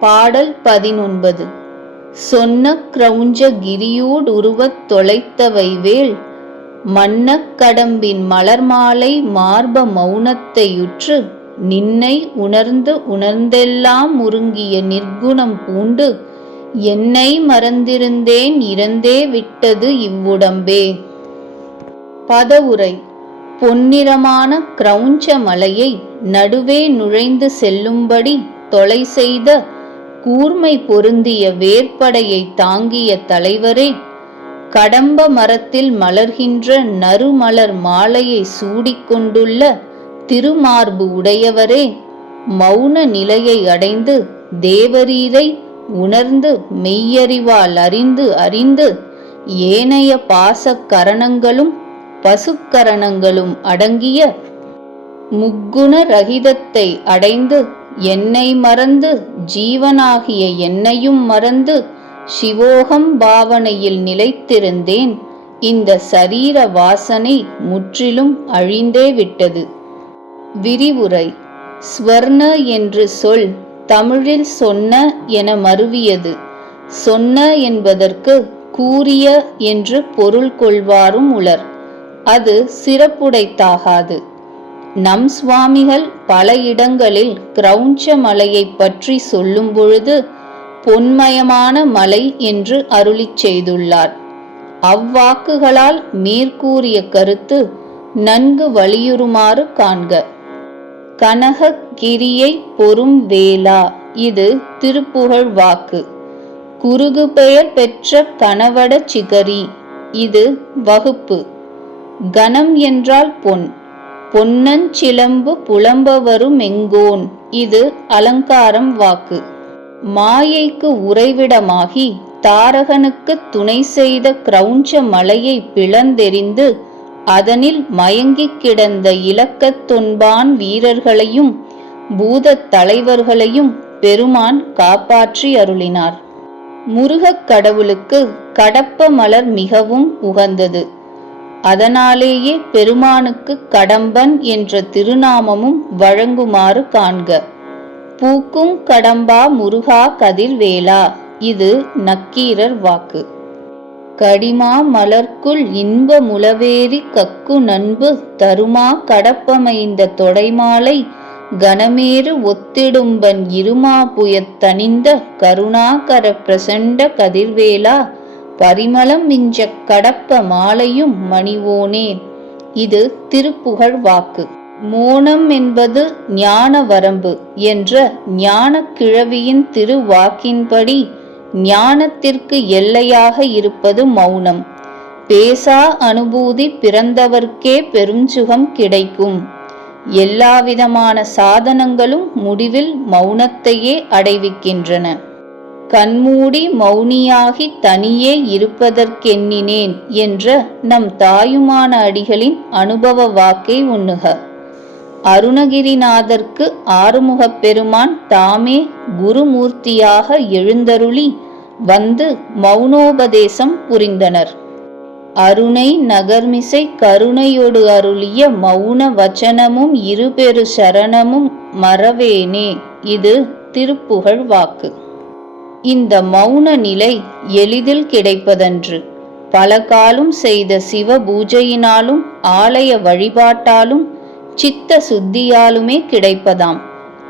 பாடல் பதினொன்பது. சொன்ன கிரௌஞ்ச கிரியூடுருவத் தொலைத்தவை வேள் மன்னக் கடம்பின் மலர்மாலை மார்ப மௌனத்தையுற்று நின்னை உணர்ந்து உணர்ந்தெல்லாம் உருங்கிய நிர்குணம் பூண்டு என்னை மறந்திருந்தேன் இறந்தே விட்டது இவ்வுடம்பே. பதவுரை. பொன்னிறமான கிரௌஞ்ச மலையை நடுவே நுழைந்து செல்லும்படி தொலை செய்த கூர்மை பொருந்திய வேற்படையை தாங்கிய தலைவரே கடம்ப மரத்தில் மலர்கின்ற நறுமலர் மாலையை சூடிக்கொண்டுள்ள திருமார்பு உடையவரே மௌன நிலையை அடைந்து தேவரீரை உணர்ந்து மெய்யறிவால் அறிந்து அறிந்து ஏனைய பாசக்கரணங்களும் பசுக்கரணங்களும் அடங்கிய முக்குண ரகிதத்தை அடைந்து என்னை மறந்து ஜீவனாகிய என்னையும் மறந்து சிவோகம் பாவனையில் நிலைத்திருந்தேன். இந்த சரீர வாசனை முற்றிலும் அழிந்தே விட்டது. விரிவுரை. ஸ்வர்ண என்று சொல் தமிழில் சொன்ன என மருவியது. சொன்ன என்பதற்கு கூறிய என்று பொருள் கொள்வாரும் உளர் அது சிறப்புடைத்தாகாது. நம் சுவாமிகள் பல இடங்களில் கிரௌஞ்ச மலையை பற்றி சொல்லும் பொழுது பொன்மயமான மலை என்று அருளிச் செய்துள்ளார். அவ்வாக்குகளால் மேற்கூறிய கருத்து நன்கு வலியுறுமாறு காண்க. கனககிரியை பொறும் வேளா இது திருப்புகழ் வாக்கு. குறுகு பெயர் பெற்ற கனவட சிகரி இது வகுப்பு. கணம் என்றால் பொன். பொன்னஞ்சிலம்பு புலம்பவருமெங்கோன் இது அலங்காரம் வாக்கு. மாயைக்கு உறைவிடமாகி தாரகனுக்கு துணை செய்த கிரௌஞ்ச மலையை பிளந்தெறிந்து அதனில் மயங்கிக் கிடந்த இலக்கத் தொன்பான் வீரர்களையும் பூதத் தலைவர்களையும் பெருமான் காப்பாற்றி அருளினார். முருகக் கடவுளுக்கு கடப்ப மலர் மிகவும் உகந்தது. அதனாலேயே பெருமானுக்கு கடம்பன் என்ற திருநாமமும் வழங்குமாறு காண்க. பூக்கும் கடம்பா முருகா கதிர்வேலா. இது நக்கீரர் வாக்கு. கடிமா மலர்க்குள் இன்ப முளவேறி கக்கு நண்பு தருமா கடப்பமைந்த தொடைமாலை. கனமேறு ஒத்திடும்பன் இருமா புயத்தணிந்த கருணாகர பிரசண்ட கதிர்வேலா. பரிமளம் மிஞ்சக் கடப்ப மாலையும் மணிவோனே. இது திருப்புகழ் வாக்கு. மோனம் என்பது ஞான வரம்பு என்ற ஞான கிழவியின் திருவாக்கின்படி ஞானத்திற்கு எல்லையாக இருப்பது மௌனம். பேசா அனுபூதி பிறந்தவர்க்கே பெருஞ்சுகம் கிடைக்கும். எல்லாவிதமான சாதனங்களும் முடிவில் மௌனத்தையே அடைவிக்கின்றன. கண்மூடி மௌனியாகி தனியே இருப்பதற்கெண்ணினேன் என்ற நம் தாயுமான அடிகளின் அனுபவ வாக்கை உண்ணுக. அருணகிரிநாதர்க்கு ஆறுமுகப் பெருமான் தாமே குருமூர்த்தியாக எழுந்தருளி வந்து மௌனோபதேசம் புரிந்தனர். அருணை நகர்மிசை கருணையோடு அருளிய மௌன வச்சனமும் இருபெரு சரணமும் மறவேனே. இது திருப்புகழ் வாக்கு. இந்த மௌன நிலை எளிதில் கிடைப்பதன்று. பல காலம் செய்த சிவ பூஜையினாலும் ஆலய வழிபாட்டாலும் சித்த சுத்தியாலுமே கிடைப்பதாம்.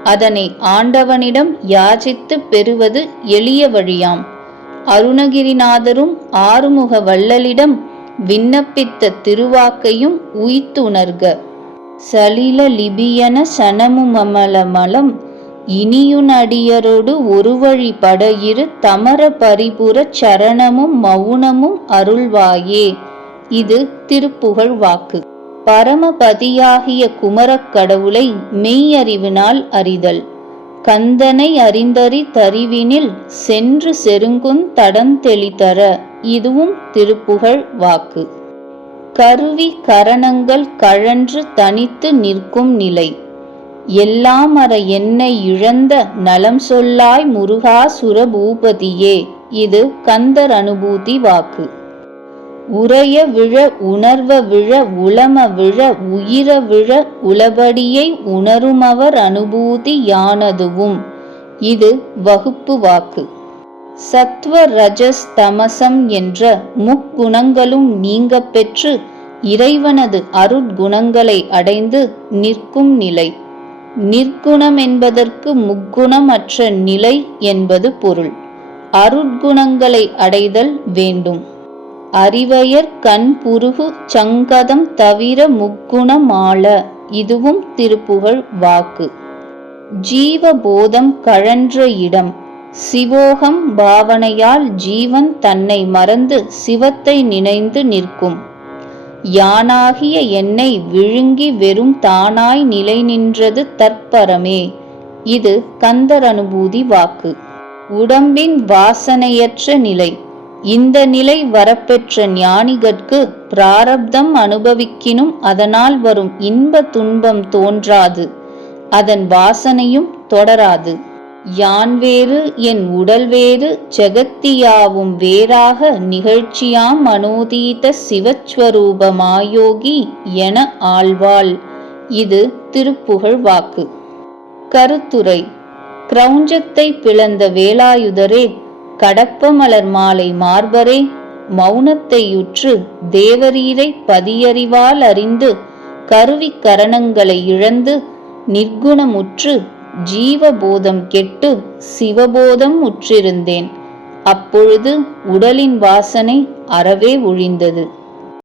அதனை ஆண்டவனிடம் யாசித்து பெறுவது எளிய வழியாம். அருணகிரிநாதரும் ஆறுமுக வள்ளலிடம் விண்ணப்பித்த திருவாக்கையும் உய்த்துணர்க. சலில லிபியன சனமுமலமலம் ஒரு வழி பட இரு தமர பரிபுரச் சரணமும் மௌனமும் அருள்வாயே. இது திருப்புகழ் வாக்கு. பரமபதியாகிய குமரக் கடவுளை மெய்யறிவினால் அறிதல். கந்தனை அறிந்தறி தறிவினில் சென்று செருங்குந் தடந்தெளிதர இதுவும் திருப்புகழ் வாக்கு. கருவி கரணங்கள் கழன்று தனித்து நிற்கும் நிலை. எல்லாம் அற என்னை இழந்த நலம் சொல்லாய் முருகா சுரபூபதியே. இது கந்தர் அனுபூதி வாக்கு. உரைய விழ உணர்வ விழ உளம விழ உயிர விழ உளபடியை உணருமவர் அனுபூதி யானதுவும். இது வகுப்பு வாக்கு. சத்வ ரஜஸ் தமசம் என்ற முக்குணங்களும் நீங்க பெற்று இறைவனது அருட்குணங்களை அடைந்து நிற்கும் நிலை. நிர்குணம் என்பதற்கு முக்குணமற்ற நிலை என்பது பொருள். அருட்குணங்களை அடைதல் வேண்டும். அறிவையர் கண் புருகு சங்கதம் தவிர முக்குணமாள இதுவும் திருப்புகழ் வாக்கு. ஜீவபோதம் கழன்ற இடம். சிவோகம் பாவனையால் ஜீவன் தன்னை மறந்து சிவத்தை நினைந்து நிற்கும். யானாகிய என்னை விழுங்கி வெறும் தானாய் நிலை நின்றது தற்பரமே. இது கந்தர் அனுபூதி வாக்கு. உடம்பின் வாசனையற்ற நிலை. இந்த நிலை வரப்பெற்ற ஞானிகட்கு பிராரப்தம் அனுபவிக்கினும் அதனால் வரும் இன்ப துன்பம் தோன்றாது. அதன் வாசனையும் தொடராது. யான் வேறு என் உடல் வேறு ஜெகத்தியாவும் வேறாக நிகழ்ச்சியாம் மனோதீத சிவஸ்வரூபமாயோகி என ஆழ்வாள் இது திருப்புகழ் வாக்கு. கருத்துரை. கிரௌஞ்சத்தை பிளந்த வேலாயுதரே கடப்ப மலர் மாலை மார்பரே மௌனத்தையுற்று தேவரீரை பதியறிவால் அறிந்து கருவி கரணங்களை இழந்து நிர்குணமுற்று ஜீவபோதம் கெட்டு சிவபோதம் உற்றிருந்தேன் அப்பொழுது உடலின் வாசனை அறவே ஒழிந்தது.